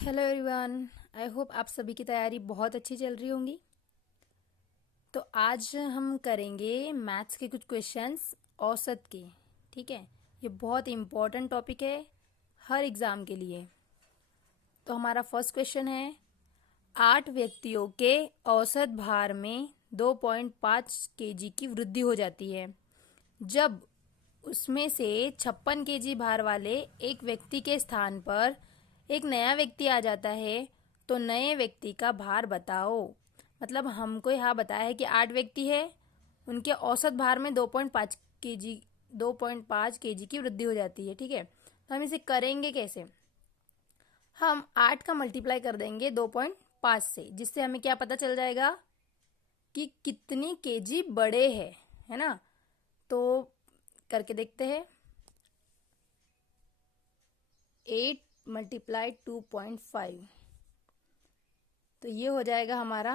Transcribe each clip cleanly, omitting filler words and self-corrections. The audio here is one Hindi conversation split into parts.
Hello everyone. आई होप आप सभी की तैयारी बहुत अच्छी चल रही होंगी। तो आज हम करेंगे मैथ्स के कुछ क्वेश्चंस औसत के। ठीक है, ये बहुत इम्पोर्टेंट टॉपिक है हर एग्ज़ाम के लिए। तो हमारा फर्स्ट क्वेश्चन है, 8 व्यक्तियों के औसत भार में 2.5 केजी की वृद्धि हो जाती है जब उसमें से 56 केजी भार वाले एक व्यक्ति के स्थान पर एक नया व्यक्ति आ जाता है। तो नए व्यक्ति का भार बताओ। मतलब हमको यहाँ बताया है कि 8 व्यक्ति है, उनके औसत भार में 2.5 केजी की वृद्धि हो जाती है। ठीक है, तो हम इसे करेंगे कैसे? हम 8 का मल्टीप्लाई कर देंगे 2.5 से, जिससे हमें क्या पता चल जाएगा कि कितनी केजी बड़े हैं, है ना। तो करके देखते हैं। 8 मल्टीप्लाई 2.5, तो ये हो जाएगा हमारा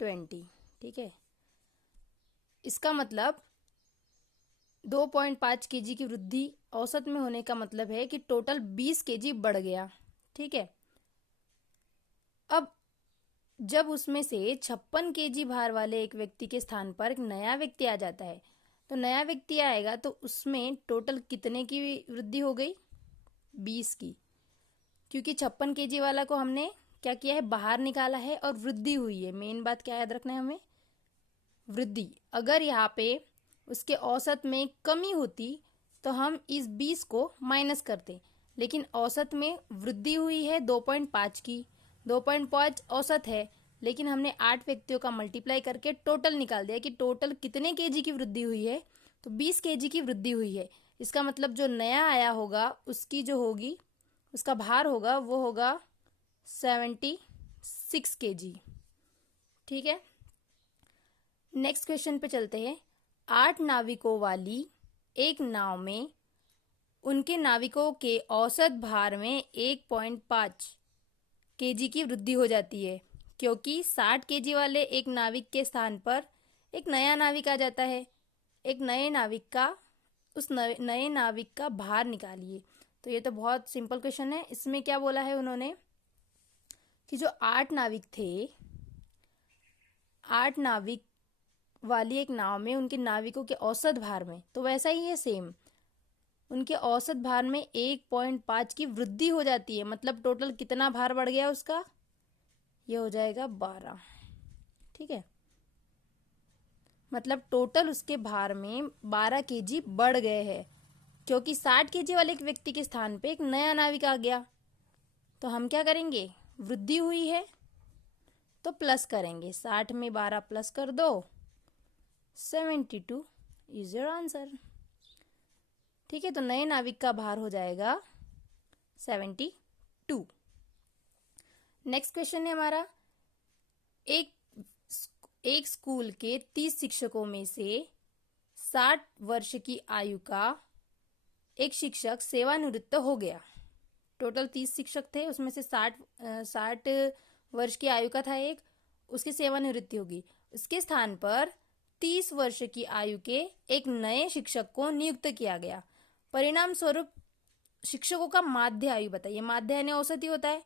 20। ठीक है, इसका मतलब 2.5 केजी की वृद्धि औसत में होने का मतलब है कि टोटल 20 केजी बढ़ गया। ठीक है, अब जब उसमें से 56 केजी भार वाले एक व्यक्ति के स्थान पर एक नया व्यक्ति आ जाता है, तो नया व्यक्ति आएगा तो उसमें टोटल कितने की वृद्धि हो गई? 20 की। क्योंकि 56 केजी वाला को हमने क्या किया है, बाहर निकाला है और वृद्धि हुई है। मेन बात क्या याद रखना है हमें, वृद्धि। अगर यहाँ पे उसके औसत में कमी होती तो हम इस 20 को माइनस करते, लेकिन औसत में वृद्धि हुई है 2.5 की। 2.5 औसत है, लेकिन हमने 8 व्यक्तियों का मल्टीप्लाई करके टोटल निकाल दिया कि टोटल कितने केजी की वृद्धि हुई है। तो 20 केजी की वृद्धि हुई है। इसका मतलब जो नया आया होगा उसकी जो होगी, उसका भार होगा वो होगा 76 केजी। ठीक है, नेक्स्ट क्वेश्चन पे चलते हैं। 8 नाविकों वाली एक नाव में उनके नाविकों के औसत भार में 1.5 केजी की वृद्धि हो जाती है, क्योंकि 60 केजी वाले एक नाविक के स्थान पर एक नया नाविक आ जाता है। एक नए नाविक का उस नए नाविक का भार निकालिए। तो ये तो बहुत सिंपल क्वेश्चन है। इसमें क्या बोला है उन्होंने कि जो 8 नाविक थे, 8 नाविक वाली एक नाव में उनके नाविकों के औसत भार में, तो वैसा ही है सेम, उनके औसत भार में 1.5 की वृद्धि हो जाती है। मतलब टोटल कितना भार बढ़ गया उसका? ये हो जाएगा 12। ठीक है, मतलब टोटल उसके भार में 12 केजी बढ़ गए हैं, क्योंकि 60 केजी वाले एक व्यक्ति के स्थान पे एक नया नाविक आ गया। तो हम क्या करेंगे, वृद्धि हुई है तो प्लस करेंगे। 60 में 12 प्लस कर दो, 72 इज योर आंसर। ठीक है, तो नए नाविक का भार हो जाएगा 72। नेक्स्ट क्वेश्चन है हमारा, एक एक स्कूल के 30 शिक्षकों में से 60 वर्ष की आयु का एक शिक्षक सेवानिवृत्त हो गया। टोटल 30 शिक्षक थे, उसमें से 60 वर्ष की आयु का था एक, उसकी सेवानिवृत्ति होगी। उसके स्थान पर 30 वर्ष की आयु के एक नए शिक्षक को नियुक्त किया गया। परिणाम स्वरूप शिक्षकों का माध्य आयु बताइए। माध्य यानी औसत ही होता है।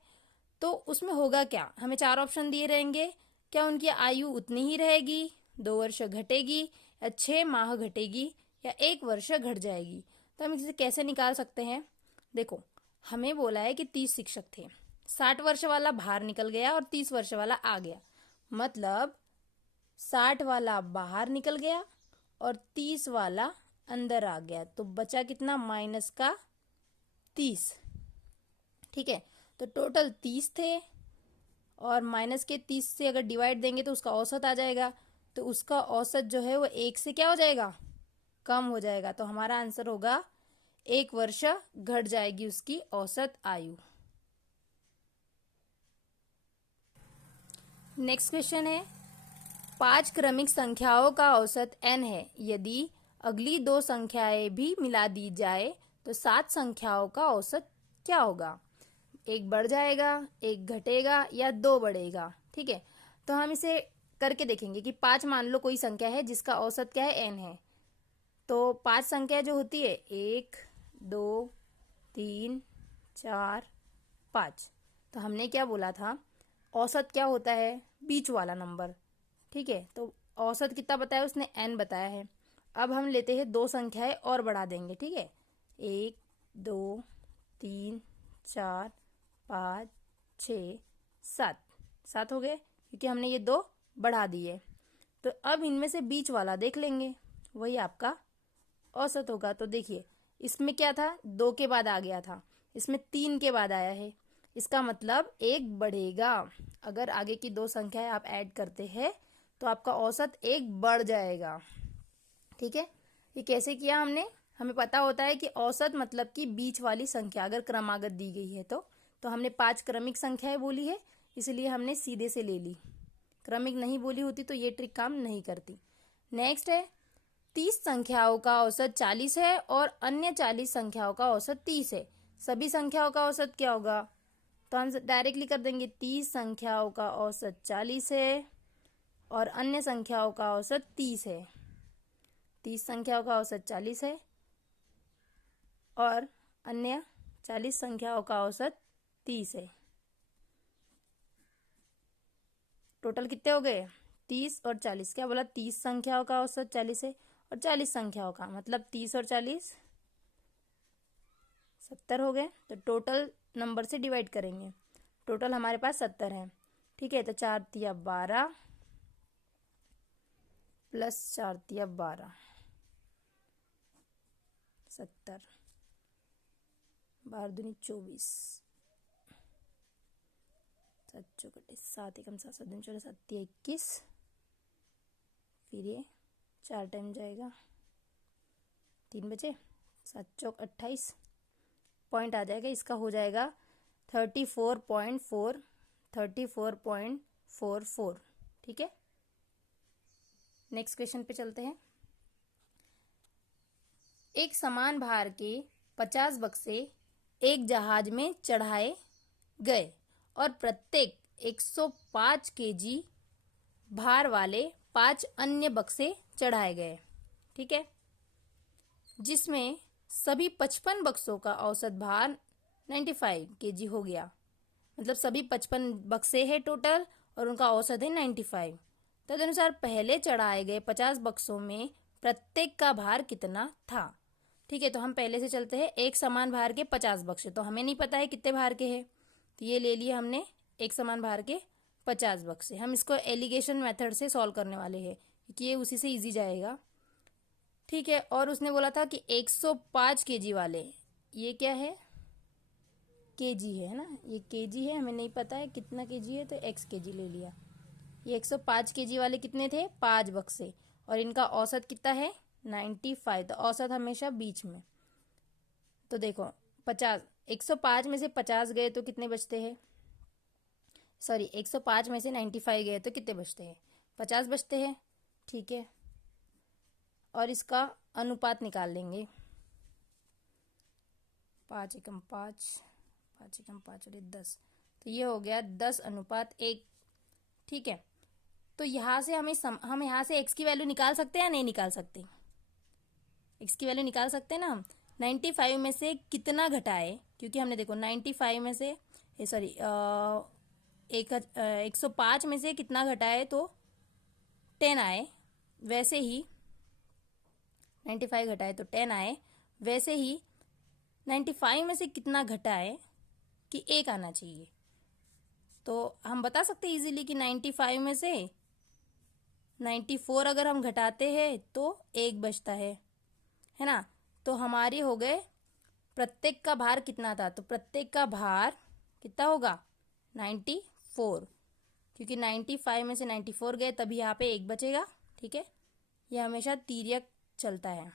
तो उसमें होगा क्या, हमें 4 ऑप्शन दिए रहेंगे। क्या उनकी आयु उतनी ही रहेगी, 2 वर्ष घटेगी, या 6 माह घटेगी, या 1 वर्ष घट जाएगी? तो हम इसे कैसे निकाल सकते हैं? देखो, हमें बोला है कि 30 शिक्षक थे, 60 वर्ष वाला बाहर निकल गया और 30 वर्ष वाला आ गया। मतलब 60 वाला बाहर निकल गया और 30 वाला अंदर आ गया, तो बचा कितना, माइनस का 30। ठीक है, तो टोटल 30 थे और माइनस के 30 से अगर डिवाइड देंगे तो उसका औसत आ जाएगा। तो उसका औसत जो है वो 1 से क्या हो जाएगा, कम हो जाएगा। तो हमारा आंसर होगा 1 वर्ष घट जाएगी उसकी औसत आयु। नेक्स्ट क्वेश्चन है, 5 क्रमिक संख्याओं का औसत n है। यदि अगली 2 संख्याएं भी मिला दी जाए तो 7 संख्याओं का औसत क्या होगा? एक बढ़ जाएगा, एक घटेगा, या 2 बढ़ेगा। ठीक है, तो हम इसे करके देखेंगे कि 5 मान लो कोई संख्या है जिसका औसत क्या है, n है। तो 5 संख्या जो होती है 1 2 3 4 5, तो हमने क्या बोला था, औसत क्या होता है, बीच वाला नंबर। ठीक है, तो औसत कितना बताया उसने, n बताया है। अब हम लेते हैं दो संख्याएं और बढ़ा देंगे। ठीक है, 1 2 3 4 5 6 7, 7 हो गए क्योंकि हमने ये दो बढ़ा दिए। तो अब इनमें से बीच वाला देख लेंगे, वही आपका औसत होगा। तो देखिए इसमें क्या था, 2 के बाद आ गया था, इसमें 3 के बाद आया है, इसका मतलब एक बढ़ेगा। अगर आगे की दो संख्याएं आप ऐड करते हैं तो आपका औसत एक बढ़ जाएगा। ठीक है, ये कैसे किया हमने, हमें पता होता है कि औसत मतलब कि बीच वाली संख्या अगर क्रमागत दी गई है तो हमने 5 क्रमिक संख्याएं बोली है, इसलिए हमने सीधे से ले ली। क्रमिक नहीं बोली होती तो ये ट्रिक काम नहीं करती। नेक्स्ट है 30 संख्याओं का औसत 40 है और अन्य 40 संख्याओं का औसत 30 है। सभी संख्याओं का औसत क्या होगा, तो हम डायरेक्टली कर देंगे, 30 संख्याओं का औसत 40 है और अन्य संख्याओं का औसत 30 है। 30 संख्याओं का औसत 40 है और अन्य 40 संख्याओं का औसत 30 है। टोटल कितने हो गए, 30 और 40। क्या बोला, 30 संख्याओं का औसत 40 है और 40 संख्याओं का, मतलब 30 और 40 70 हो गए। तो टोटल नंबर से डिवाइड करेंगे, टोटल हमारे पास 70 है। ठीक है, तो 4 तिया 12 प्लस 4 तिया 12, 70, 12 दूनी 24, 7 चौकटे 7 एकम 7, 7 दूनी 14, 7 तिया 21, फिर ये 4 टाइम जाएगा, 3 बचे, 7 चौक 28, पॉइंट आ जाएगा, इसका हो जाएगा 34.4, 34.44। ठीक है, नेक्स्ट क्वेश्चन पे चलते हैं। एक समान भार के 50 बक्से एक जहाज में चढ़ाए गए और प्रत्येक 105 केजी भार वाले 5 अन्य बक्से चढ़ाए गए। ठीक है, जिसमें सभी 55 बक्सों का औसत भार 95 केजी हो गया। मतलब सभी 55 बक्से हैं टोटल और उनका औसत है 95। तदनुसार पहले चढ़ाए गए 50 बक्सों में प्रत्येक का भार कितना था। ठीक है, तो हम पहले से चलते हैं। एक समान भार के 50 बक्से, तो हमें नहीं पता है कितने भार के हैं, तो ये ले लिए हमने एक समान भार के 50 बक्से। हम इसको एलिगेशन मेथड से सॉल्व करने वाले हैं क्योंकि ये उसी से इजी जाएगा। ठीक है, और उसने बोला था कि 105 केजी वाले, ये क्या है, केजी है ना, ये केजी है, हमें नहीं पता है कितना केजी है तो x केजी ले लिया। ये 105 केजी वाले कितने थे, 5 बक्से, और इनका औसत कितना है 95। तो औसत हमेशा बीच में। तो देखो 50, 105 में से 50 गए तो कितने बचते हैं, सॉरी 105 में से 95 गए तो कितने बचते हैं, 50 बचते हैं। ठीक है, और इसका अनुपात निकाल लेंगे, 5 एकम 5, 5 एकम 5 और 10, तो ये हो गया 10:1। ठीक है, तो यहाँ से हम यहाँ से x की वैल्यू निकाल सकते हैं या नहीं निकाल सकते, x की वैल्यू निकाल सकते हैं ना हम। 95 में से कितना घटाए, क्योंकि हमने देखो 95 में से सॉरी 105 में से कितना घटाए तो 10 आए, वैसे ही 95 घटाए तो 10 आए, वैसे ही 95 में से कितना घटाए कि 1 आना चाहिए। तो हम बता सकते हैं इजीली कि 95 में से 94 अगर हम घटाते हैं तो 1 बचता है ना। तो हमारे हो गए, प्रत्येक का भार कितना था, तो प्रत्येक का भार कितना होगा 94, क्योंकि 95 में से 94 गए तभी यहाँ पे 1 बचेगा। ठीक है, ये हमेशा तिर्यक चलता है।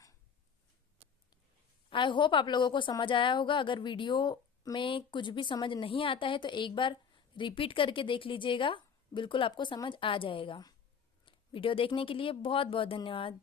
आई होप आप लोगों को समझ आया होगा। अगर वीडियो में कुछ भी समझ नहीं आता है तो एक बार रिपीट करके देख लीजिएगा, बिल्कुल आपको समझ आ जाएगा। वीडियो देखने के लिए बहुत बहुत धन्यवाद।